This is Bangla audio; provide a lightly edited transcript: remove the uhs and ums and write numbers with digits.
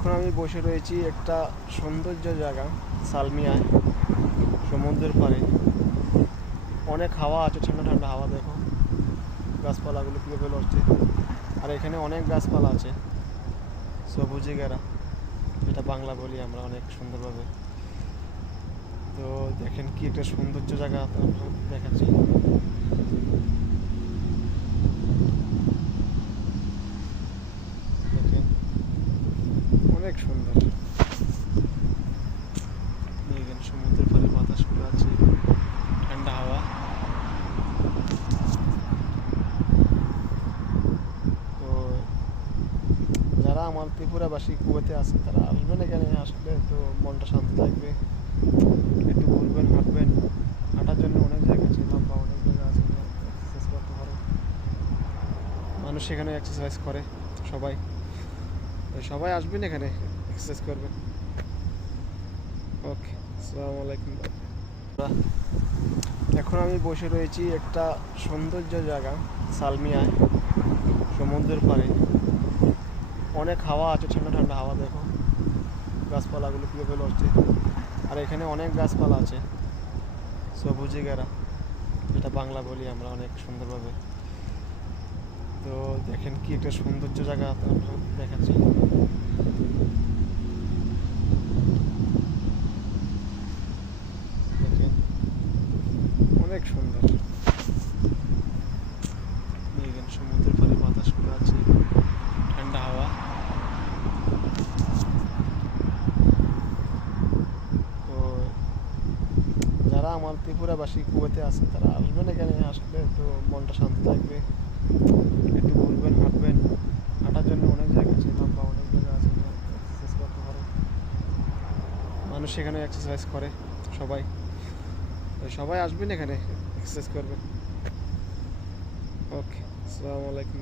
এখন আমি বসে রয়েছি একটা সৌন্দর্য জায়গা সালমিয়ায়, সমুদ্রের পাড়ে। অনেক হাওয়া আছে, ঠান্ডা ঠান্ডা হাওয়া। দেখো গাছপালাগুলো কীভাবে লড়ছে, আর এখানে অনেক গাছপালা আছে সবুজে ঘেরা, এটা বাংলা বলি আমরা অনেক সুন্দরভাবে। তো দেখেন কি একটা সৌন্দর্য জায়গা দেখাচ্ছি। দেখেন অনেক সুন্দর। দেখেন সমুদ্রের পাড়ে বাতাসগুলো আছে, ঠান্ডা হাওয়া। তো যারা আমার ত্রিপুরাবাসী কুয়েতে আছে তারা আসবেন এখানে, আসলে তো মনটা শান্তি লাগবে। একটু ঘুরবেন, হাঁটবেন। হাঁটার জন্য অনেক জায়গা আছে, লম্বা অনেক জায়গা আছে, এক্সারসাইজ করতে পারে মানুষ। সেখানে এক্সারসাইজ করে সবাই। সবাই আসবেন এখানে, এক্সারসাইজ করবেন। ওকে, আসসালামু আলাইকুম। এখন আমি বসে রয়েছি একটা সৌন্দর্য জায়গা সালমিয়ায়, সমুদ্রের পাড়ে। অনেক হাওয়া আছে, ঠান্ডা ঠান্ডা হাওয়া। দেখো গাছপালাগুলো কীভাবে লড়ছে, আর এখানে অনেক গাছপালা আছে সবুজে ঘেরা, এটা বাংলা বলি আমরা অনেক সুন্দরভাবে। তো দেখেন কি একটা সৌন্দর্য জায়গা দেখাচ্ছি। দেখেন অনেক সুন্দর। দেখেন সমুদ্রের পাড়ে বাতাসগুলো আছে, ঠান্ডা হাওয়া। তো যারা আমার ত্রিপুরাবাসী কুয়েতে আছে তারা আসবেন এখানে, আসলে তো মনটা শান্তি লাগবে। একটু ঘুরবেন, হাঁটবেন। হাঁটার জন্য অনেক জায়গা আছে, লম্বা অনেক জায়গা আছে, এক্সারসাইজ করতে পারে মানুষ। সেখানে এক্সারসাইজ করে সবাই। সবাই আসবেন এখানে, এক্সারসাইজ করবেন। ওকে, আসসালামু আলাইকুম।